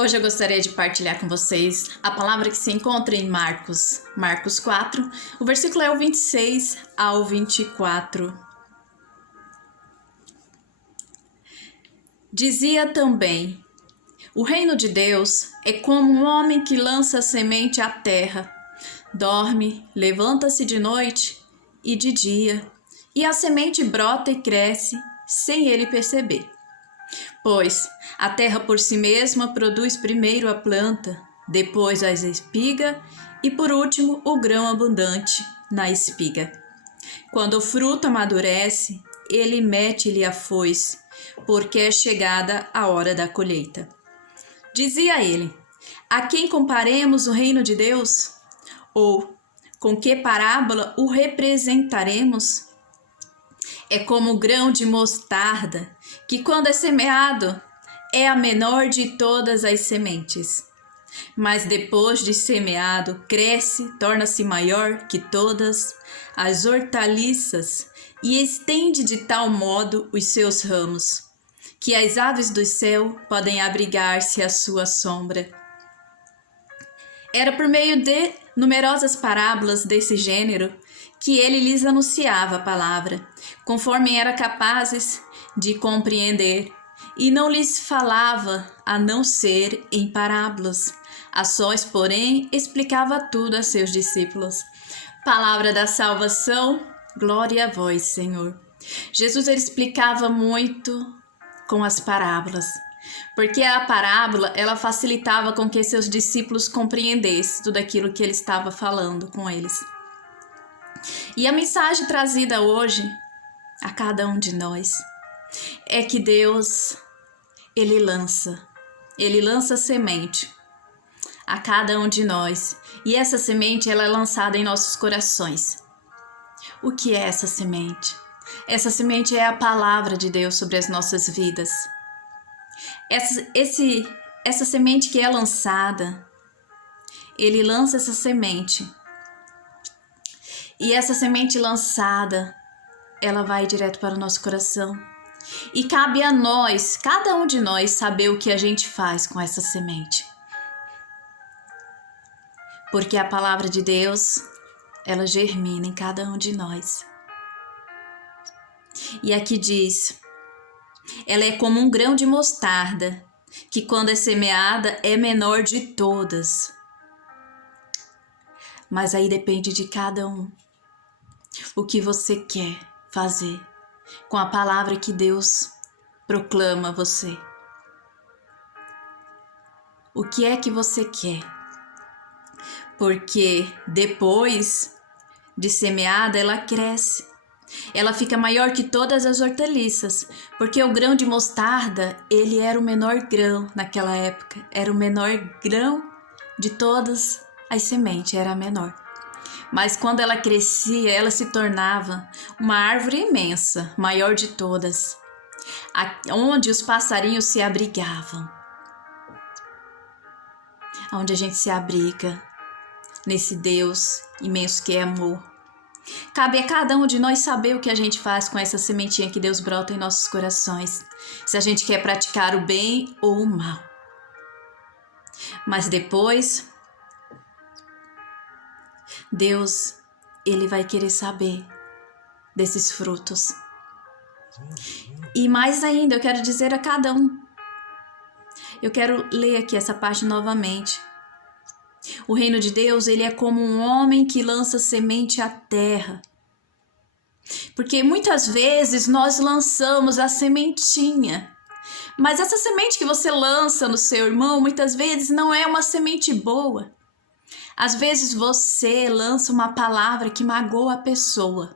Hoje eu gostaria de partilhar com vocês a palavra que se encontra em Marcos 4, o versículo é o 26 ao 24. Dizia também: o reino de Deus é como um homem que lança semente à terra. Dorme, levanta-se de noite e de dia, e a semente brota e cresce sem ele perceber. Pois a terra por si mesma produz primeiro a planta, depois a espiga e por último o grão abundante na espiga. Quando o fruto amadurece, ele mete-lhe a foice, porque é chegada a hora da colheita. Dizia ele: a quem comparemos o reino de Deus? Ou com que parábola o representaremos? É como o grão de mostarda, que quando é semeado, é a menor de todas as sementes. Mas depois de semeado, cresce, torna-se maior que todas as hortaliças e estende de tal modo os seus ramos, que as aves do céu podem abrigar-se à sua sombra. Era por meio de numerosas parábolas desse gênero que ele lhes anunciava a palavra, conforme era capazes de compreender, e não lhes falava a não ser em parábolas. A sós, porém, explicava tudo a seus discípulos. Palavra da salvação, glória a vós, Senhor. Jesus ele explicava muito com as parábolas, porque a parábola ela facilitava com que seus discípulos compreendessem tudo aquilo que ele estava falando com eles. E a mensagem trazida hoje a cada um de nós é que Deus, Ele lança semente a cada um de nós. E essa semente ela é lançada em nossos corações. O que é essa semente? Essa semente é a palavra de Deus sobre as nossas vidas. Essa semente que é lançada, Ele lança essa semente. E essa semente lançada, ela vai direto para o nosso coração. E cabe a nós, cada um de nós, saber o que a gente faz com essa semente. Porque a palavra de Deus, ela germina em cada um de nós. E aqui diz: ela é como um grão de mostarda, que quando é semeada é menor de todas. Mas aí depende de cada um. O que você quer fazer com a palavra que Deus proclama a você. O que é que você quer? Porque depois de semeada, ela cresce. Ela fica maior que todas as hortaliças, porque o grão de mostarda, ele era o menor grão naquela época. Era o menor grão de todas as sementes, era a menor. Mas quando ela crescia, ela se tornava uma árvore imensa, maior de todas, onde os passarinhos se abrigavam. Onde a gente se abriga, nesse Deus imenso que é amor. Cabe a cada um de nós saber o que a gente faz com essa sementinha que Deus brota em nossos corações. Se a gente quer praticar o bem ou o mal. Mas depois, Deus, Ele vai querer saber desses frutos. E mais ainda, eu quero dizer a cada um. Eu quero ler aqui essa parte novamente. O reino de Deus, ele é como um homem que lança semente à terra. Porque muitas vezes nós lançamos a sementinha. Mas essa semente que você lança no seu irmão, muitas vezes não é uma semente boa. Às vezes você lança uma palavra que magoa a pessoa.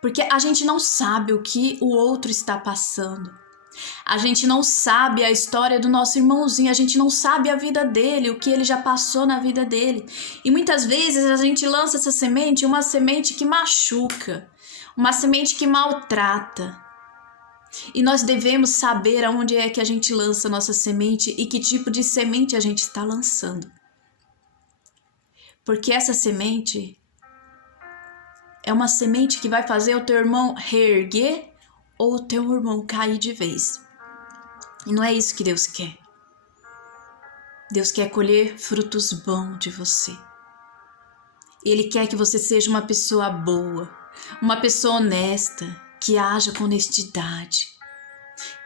Porque a gente não sabe o que o outro está passando. A gente não sabe a história do nosso irmãozinho, a gente não sabe a vida dele, o que ele já passou na vida dele. E muitas vezes a gente lança essa semente, uma semente que machuca, uma semente que maltrata. E nós devemos saber aonde é que a gente lança a nossa semente e que tipo de semente a gente está lançando. Porque essa semente é uma semente que vai fazer o teu irmão reerguer ou o teu irmão cair de vez. E não é isso que Deus quer. Deus quer colher frutos bons de você. Ele quer que você seja uma pessoa boa, uma pessoa honesta, que haja com honestidade,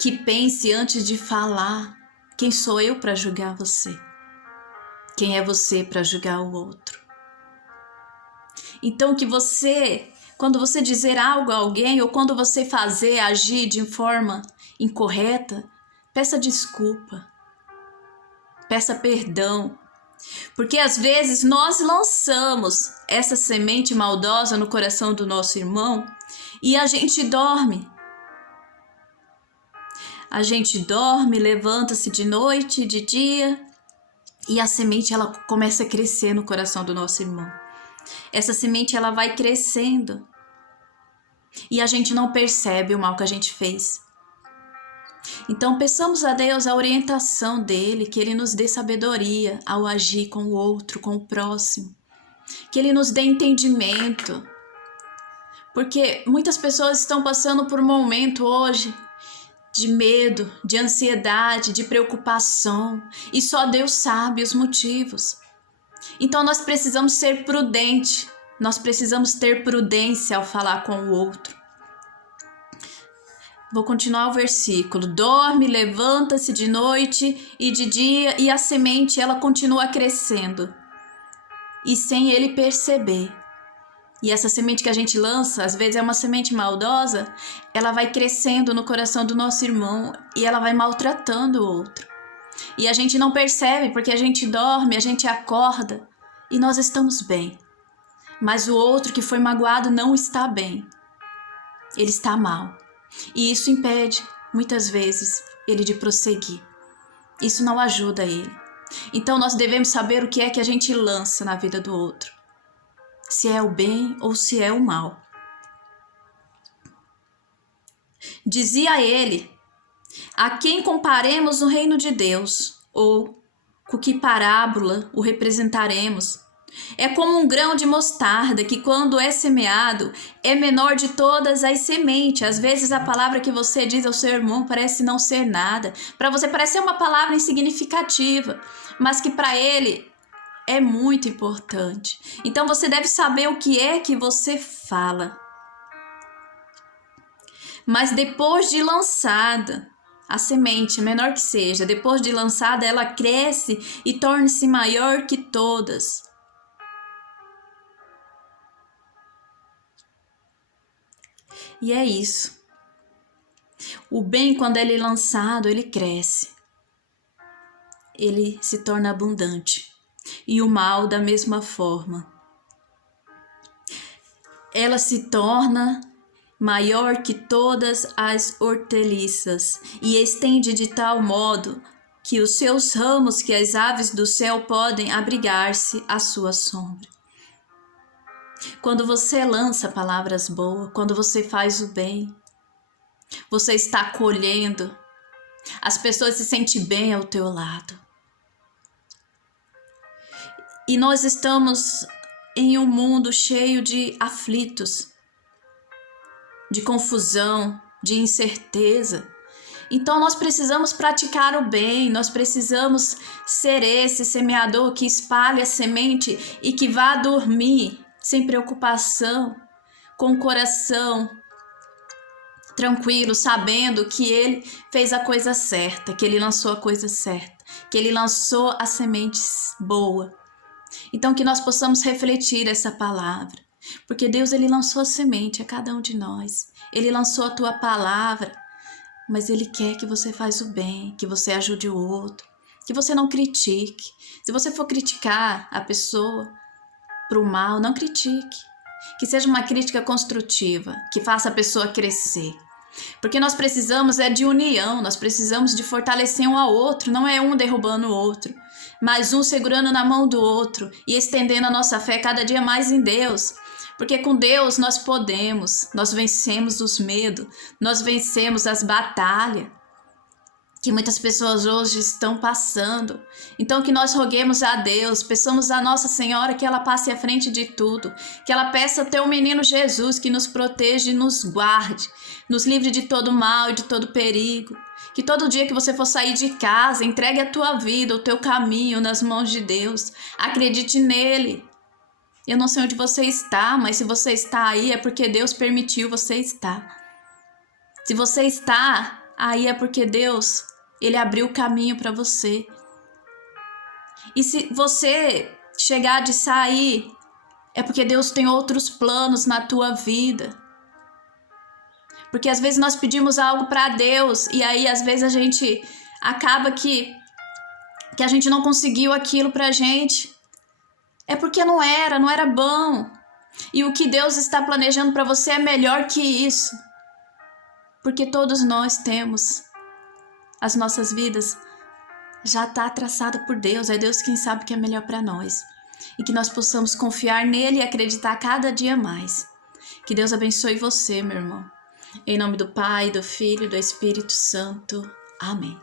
que pense antes de falar. Quem sou eu para julgar você? Quem é você para julgar o outro? Então que você, quando você dizer algo a alguém ou quando você agir de forma incorreta, peça desculpa, peça perdão. Porque às vezes nós lançamos essa semente maldosa no coração do nosso irmão e a gente dorme. A gente dorme, levanta-se de noite, de dia e a semente ela começa a crescer no coração do nosso irmão. Essa semente ela vai crescendo e a gente não percebe o mal que a gente fez. Então peçamos a Deus a orientação dele, que ele nos dê sabedoria ao agir com o outro, com o próximo, que ele nos dê entendimento, porque muitas pessoas estão passando por um momento hoje de medo, de ansiedade, de preocupação, e só Deus sabe os motivos. Então nós precisamos ser prudentes, nós precisamos ter prudência ao falar com o outro. Vou continuar o versículo. Dorme, levanta-se de noite e de dia, e a semente ela continua crescendo, e sem ele perceber. E essa semente que a gente lança, às vezes é uma semente maldosa, ela vai crescendo no coração do nosso irmão e ela vai maltratando o outro. E a gente não percebe porque a gente dorme, a gente acorda e nós estamos bem. Mas o outro que foi magoado não está bem. Ele está mal. E isso impede, muitas vezes, ele de prosseguir. Isso não ajuda ele. Então nós devemos saber o que é que a gente lança na vida do outro. Se é o bem ou se é o mal. Dizia ele: a quem comparemos o reino de Deus? Ou com que parábola o representaremos? É como um grão de mostarda que, quando é semeado, é menor de todas as sementes. Às vezes a palavra que você diz ao seu irmão parece não ser nada. Para você parece ser uma palavra insignificativa, mas que para ele é muito importante. Então você deve saber o que é que você fala. Mas depois de lançada, a semente, menor que seja, depois de lançada, ela cresce e torna-se maior que todas. E é isso. O bem, quando ele é lançado, ele cresce. Ele se torna abundante. E o mal, da mesma forma. Ela se torna maior que todas as hortaliças e estende de tal modo que os seus ramos, que as aves do céu podem abrigar-se à sua sombra. Quando você lança palavras boas, quando você faz o bem, você está colhendo. As pessoas se sentem bem ao teu lado. E nós estamos em um mundo cheio de aflitos, de confusão, de incerteza. Então nós precisamos praticar o bem, nós precisamos ser esse semeador que espalha a semente e que vá dormir sem preocupação, com o coração tranquilo, sabendo que ele fez a coisa certa, que ele lançou a coisa certa, que ele lançou a semente boa. Então que nós possamos refletir essa palavra, porque Deus ele lançou a semente a cada um de nós. Ele lançou a tua palavra, mas ele quer que você faça o bem, que você ajude o outro, que você não critique. Se você for criticar a pessoa para o mal, não critique. Que seja uma crítica construtiva, que faça a pessoa crescer. Porque nós precisamos de união, nós precisamos de fortalecer um ao outro, não é um derrubando o outro, mas um segurando na mão do outro e estendendo a nossa fé cada dia mais em Deus. Porque com Deus nós podemos, nós vencemos os medos, nós vencemos as batalhas que muitas pessoas hoje estão passando. Então que nós roguemos a Deus, peçamos a Nossa Senhora que ela passe à frente de tudo, que ela peça ao teu menino Jesus que nos proteja e nos guarde, nos livre de todo mal e de todo perigo. Que todo dia que você for sair de casa, entregue a tua vida, o teu caminho nas mãos de Deus. Acredite nele. Eu não sei onde você está, mas se você está aí é porque Deus permitiu você estar. Se você está aí é porque Deus, ele abriu o caminho para você. E se você chegar de sair, é porque Deus tem outros planos na tua vida. Porque às vezes nós pedimos algo para Deus e aí às vezes a gente acaba que a gente não conseguiu aquilo pra gente. É porque não era bom. E o que Deus está planejando para você é melhor que isso. Porque todos nós temos as nossas vidas já está traçada por Deus. É Deus quem sabe o que é melhor para nós. E que nós possamos confiar nele e acreditar cada dia mais. Que Deus abençoe você, meu irmão. Em nome do Pai, do Filho e do Espírito Santo. Amém.